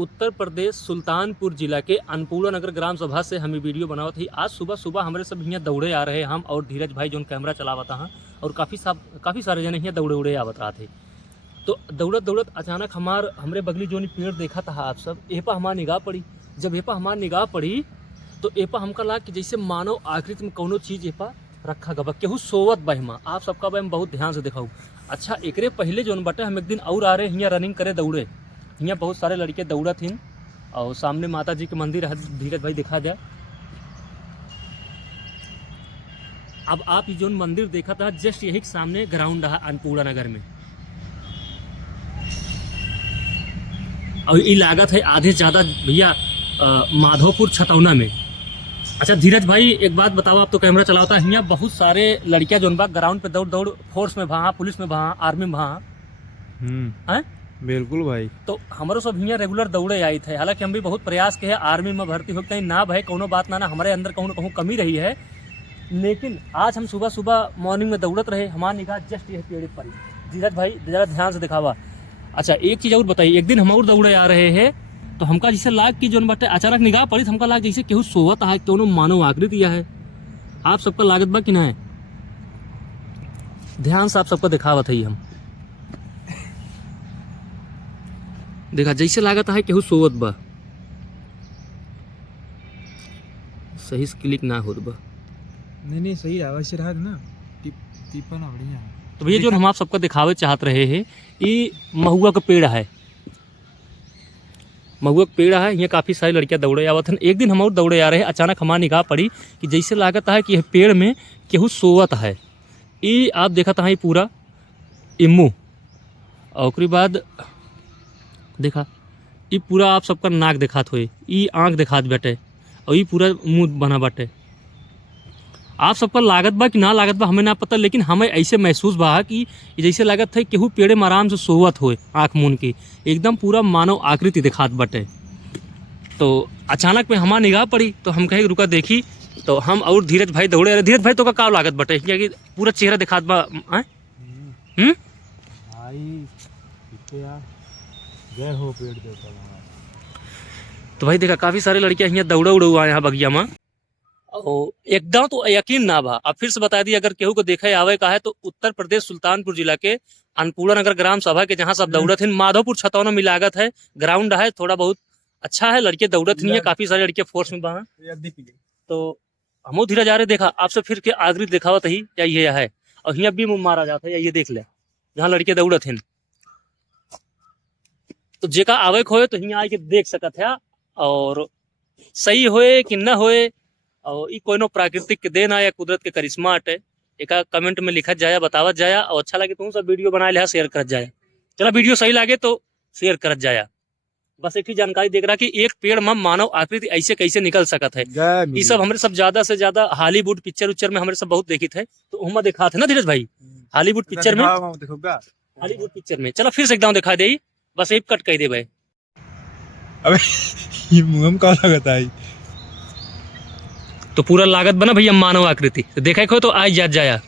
उत्तर प्रदेश सुल्तानपुर जिला के अनपूर्णा नगर ग्राम सभा से हमें वीडियो बनावत थी। आज सुबह सुबह हमारे सब यहाँ दौड़े आ रहे, हम और धीरज भाई जो कैमरा चलावता हैं, और काफ़ी सारे जने यहाँ दौड़े उड़े आवत रहा थे। तो दौड़त दौड़त अचानक हमरे बगली जो पेड़ देखा था आप सब, ए पर हमार निगाह पड़ी। जब ए पर हमार निगाह पड़ी तो ए पर हमका लगा कि जैसे मानव आकृति में कोनो चीज़ ए पर रखा गबा, केहू सोवत बहिमा। आप सबका भाई हम बहुत ध्यान से दिखाऊँ। अच्छा, एकरे पहले जो बटे हम एक दिन और आ रहे यहाँ रनिंग करे दौड़े, यहाँ बहुत सारे लड़के दौड़त थीन और सामने माता जी के मंदिर है, धीरज भाई दिखा जाए। अब आप ये जो मंदिर देखा था जस्ट यही सामने ग्राउंड है अनपूर्णा नगर में, और ये लागत है आधे ज़्यादा भैया माधोपुर छतौना में। अच्छा धीरज भाई एक बात बताओ, आप तो कैमरा चलाता है, यहाँ बहुत सारे लड़कियां जो ग्राउंड पे दौड़ दौड़ फोर्स में भा, पुलिस में भा, आर्मी में भा हैं। बिल्कुल भाई, तो हमारे सब यहाँ रेगुलर दौड़े आई थे। हालांकि हम भी बहुत प्रयास किए आर्मी में भर्ती हो, कहीं ना भाई कोनो बात ना हमारे अंदर कहूँ कहूँ कमी रही है, लेकिन आज हम सुबह सुबह मॉर्निंग में दौड़त रहे, हमारी निगाह जस्ट यह पेड़ पर। धीरज भाई जरा ध्यान से दिखावा। अच्छा एक चीज़ और बताइए, एक दिन हम और दौड़े आ रहे हैं तो हमका जैसे लाग की जो बटे अचानक निगाह पड़ी, हमका लाग जैसे केहू सोवत है, कोनो मानव आकृति है। आप सबका लागत बा कि ना है? ध्यान से आप सबका दिखावत है। हम देखा जैसे लागत है केहू सोवत बा, सही से क्लिक ना होत बा। नहीं सही है, वैसे रहा ना टिप्पा ना बढ़िया है। तो भैया जो हम आप सबका दिखावे चाहत रहे हैं, ये महुआ का पेड़ है, महुआ का पेड़ है। यहाँ काफ़ी सारी लड़कियां दौड़े आवत हैं। एक दिन हम और दौड़े आ रहे हैं, अचानक हमारी निगाह पड़ी कि जैसे लागत है कि यह पेड़ में केहू सोवत है। ये आप देखा था, ये पूरा इम्मू, और उसके बाद देखा ये पूरा आप सबका नाक दिखात हुए, ये आँख दिखात बैठे, और ये पूरा मुँह बना बाटे। आप सबका लागत बा कि ना लागत बा हमें ना पता, लेकिन हमें ऐसे महसूस बा कि जैसे लागत है केहू पेड़े में आराम से सोवत होए, आँख मून की एकदम पूरा मानव आकृति दिखात बटे। तो अचानक में हमार निगाह पड़ी तो हम कहे रुका देखी, तो हम और धीरज भाई दौड़े रहे। धीरज भाई तो का लागत बटे कि पूरा चेहरा दिखात बा? जय हो पेड़ देवता। तो भाई देखा काफ़ी सारे लड़कियाँ यहाँ दौड़े उड़े हुआ यहाँ बगिया में, एकदम तो यकीन ना बा। अब फिर से बता दी, अगर केहू को देखा आवे का है तो उत्तर प्रदेश सुल्तानपुर जिला के अनपूर्णा नगर ग्राम सभा के जहाँ सब दौड़त हैं, माधोपुर छतौना में लागत है, ग्राउंड है, थोड़ा बहुत अच्छा है, लड़के दौड़त नहीं है, काफी सारे लड़के फोर्स में बहा। तो हम धीरे जा रहे देखा आपसे फिर के आगरी दिखावत ही क्या ये है, और यहाँ भी मारा जाता है, ये देख ले जहाँ लड़के दौड़त हैं। तो जेका आवे खोए तो यहाँ आके देख सकत है, और सही होए कि न होए, और ये कोनो प्राकृतिक के देन है या कुदरत के करिश्मा अटे, एक कमेंट में लिखत जाया, बतावत जाया, और अच्छा लगे तो सब वीडियो बना लिया शेयर करत जाया। चला वीडियो सही लगे तो शेयर करत जाया। बस एक ही जानकारी देख रहा कि एक पेड़ में मानव आकृति ऐसे कैसे निकल सकत है। ये सब हमारे सब ज्यादा से ज्यादा हॉलीवुड पिक्चर में हमारे सब बहुत देखी थे, तो उमा दिखा थे ना धीरज भाई, हॉलीवुड पिक्चर में, हॉलीवुड पिक्चर में। चला फिर से एकदम दिखा दे, बस एक कट कह दे भाई। अबे ये मुंह में का लागत है, तो पूरा लागत बना भैया मानव आकृति। तो देखा खो तो आज जात जाया।